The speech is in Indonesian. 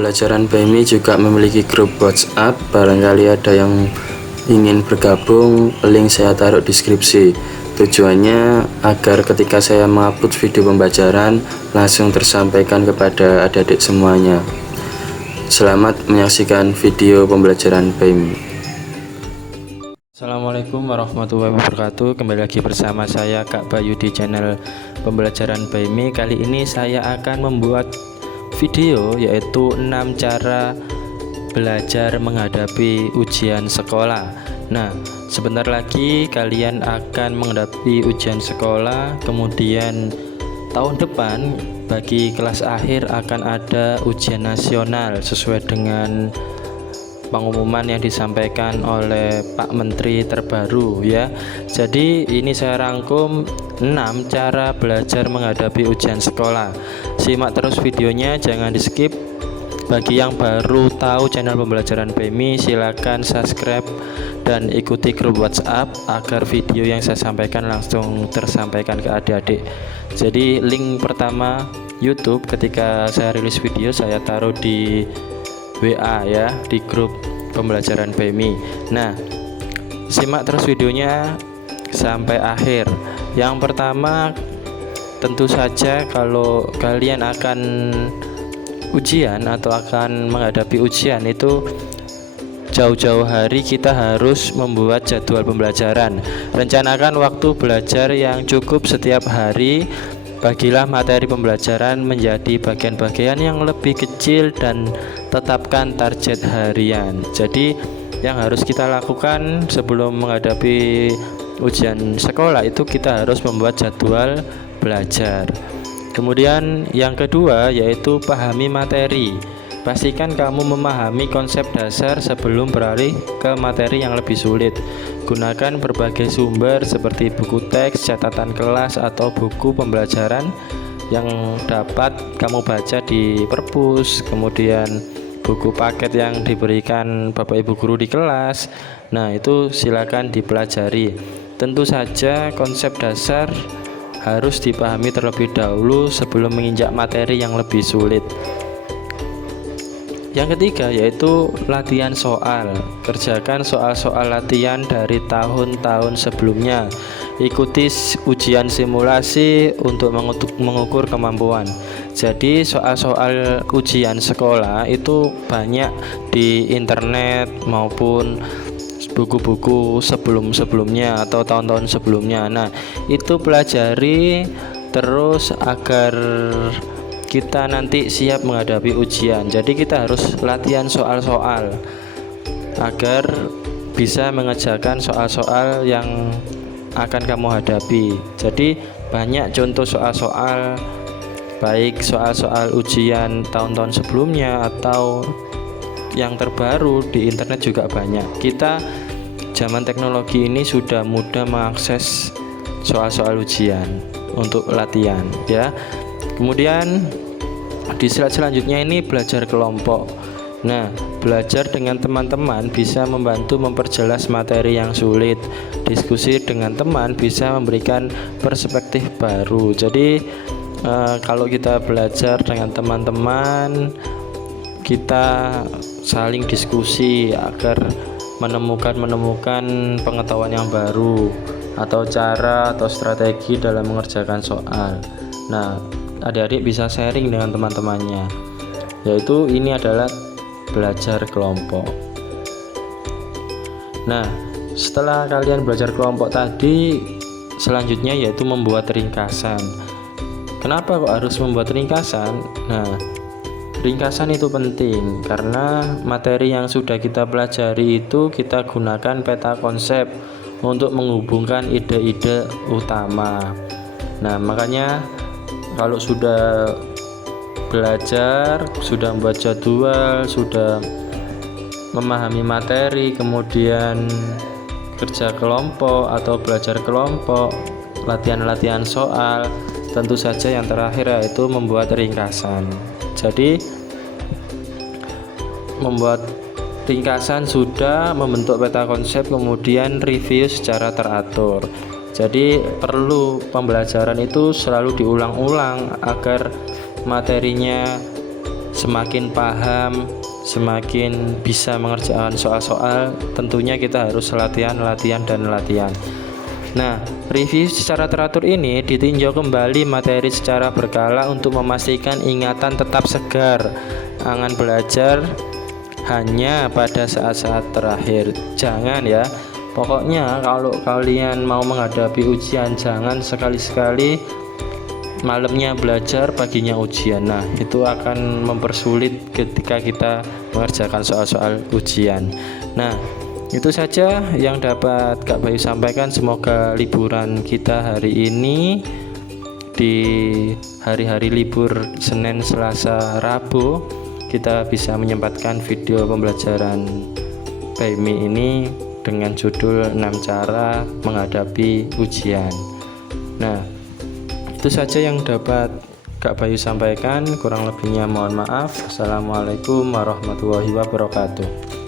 Pembelajaran PMI juga memiliki grup WhatsApp. Barangkali ada yang ingin bergabung, link saya taruh di deskripsi. Tujuannya agar ketika saya mengupload video pembelajaran langsung tersampaikan kepada adik-adik semuanya. Selamat menyaksikan video pembelajaran PMI. Assalamualaikum warahmatullahi wabarakatuh. Kembali lagi bersama saya Kak Bayu di channel pembelajaran PMI. Kali ini saya akan membuat video yaitu 6 cara belajar menghadapi ujian sekolah. Nah, sebentar lagi kalian akan menghadapi ujian sekolah. Kemudian tahun depan bagi kelas akhir akan ada ujian nasional sesuai dengan pengumuman yang disampaikan oleh Pak Menteri terbaru ya. Jadi ini saya rangkum 6 cara belajar menghadapi ujian sekolah. Simak terus videonya, jangan di skip. Bagi yang baru tahu channel pembelajaran PMI, silakan subscribe dan ikuti grup WhatsApp agar video yang saya sampaikan langsung tersampaikan ke adik-adik. Jadi link pertama YouTube ketika saya rilis video saya taruh di WA ya, di grup pembelajaran PMI. Nah, simak terus videonya sampai akhir. Yang pertama, tentu saja kalau kalian akan ujian atau akan menghadapi ujian itu jauh-jauh hari kita harus membuat jadwal pembelajaran. Rencanakan waktu belajar yang cukup setiap hari. Bagilah materi pembelajaran menjadi bagian-bagian yang lebih kecil dan tetapkan target harian. Jadi yang harus kita lakukan sebelum menghadapi ujian sekolah itu kita harus membuat jadwal belajar. Kemudian yang kedua yaitu pahami materi. Pastikan kamu memahami konsep dasar sebelum beralih ke materi yang lebih sulit. Gunakan berbagai sumber seperti buku teks, catatan kelas, atau buku pembelajaran yang dapat kamu baca di perpus, kemudian buku paket yang diberikan Bapak Ibu guru di kelas. Nah, itu silakan dipelajari. Tentu saja konsep dasar harus dipahami terlebih dahulu sebelum menginjak materi yang lebih sulit. Yang ketiga yaitu latihan soal. Kerjakan soal-soal latihan dari tahun-tahun sebelumnya. Ikuti ujian simulasi untuk mengukur kemampuan. Jadi soal-soal ujian sekolah itu banyak di internet maupun buku-buku sebelum-sebelumnya atau tahun-tahun sebelumnya. Nah, itu pelajari terus agar kita nanti siap menghadapi ujian. Jadi kita harus latihan soal-soal agar bisa mengerjakan soal-soal yang akan kamu hadapi. Jadi banyak contoh soal-soal, baik soal-soal ujian tahun-tahun sebelumnya atau yang terbaru di internet juga banyak. Kita zaman teknologi ini sudah mudah mengakses soal-soal ujian untuk latihan ya. Kemudian di slide selanjutnya ini belajar kelompok. Nah, belajar dengan teman-teman bisa membantu memperjelas materi yang sulit. Diskusi dengan teman bisa memberikan perspektif baru. Jadi kalau kita belajar dengan teman-teman, kita saling diskusi agar menemukan pengetahuan yang baru atau cara atau strategi dalam mengerjakan soal. Nah, adik-adik bisa sharing dengan teman-temannya, yaitu ini adalah belajar kelompok. Nah, setelah kalian belajar kelompok tadi, selanjutnya yaitu membuat ringkasan. Kenapa kok harus membuat ringkasan? Nah, ringkasan itu penting karena materi yang sudah kita pelajari itu kita gunakan peta konsep untuk menghubungkan ide-ide utama. Nah, makanya kalau sudah belajar, sudah membuat jadwal, sudah memahami materi, kemudian kerja kelompok atau belajar kelompok, latihan-latihan soal, tentu saja yang terakhir yaitu membuat ringkasan. Jadi membuat ringkasan sudah, membentuk peta konsep, kemudian review secara teratur. Jadi perlu pembelajaran itu selalu diulang-ulang agar materinya semakin paham, semakin bisa mengerjakan soal-soal, tentunya kita harus latihan. Nah, review secara teratur ini ditinjau kembali materi secara berkala untuk memastikan ingatan tetap segar. Angan belajar hanya pada saat-saat terakhir. Jangan ya. Pokoknya kalau kalian mau menghadapi ujian, jangan sekali-sekali malamnya belajar, paginya ujian. Nah, itu akan mempersulit ketika kita mengerjakan soal-soal ujian. Nah, itu saja yang dapat Kak Bayu sampaikan. Semoga liburan kita hari ini, di hari-hari libur Senin, Selasa, Rabu, kita bisa menyempatkan video pembelajaran BMI ini dengan judul 6 cara menghadapi ujian. Nah, itu saja yang dapat Kak Bayu sampaikan. Kurang lebihnya mohon maaf. Assalamualaikum warahmatullahi wabarakatuh.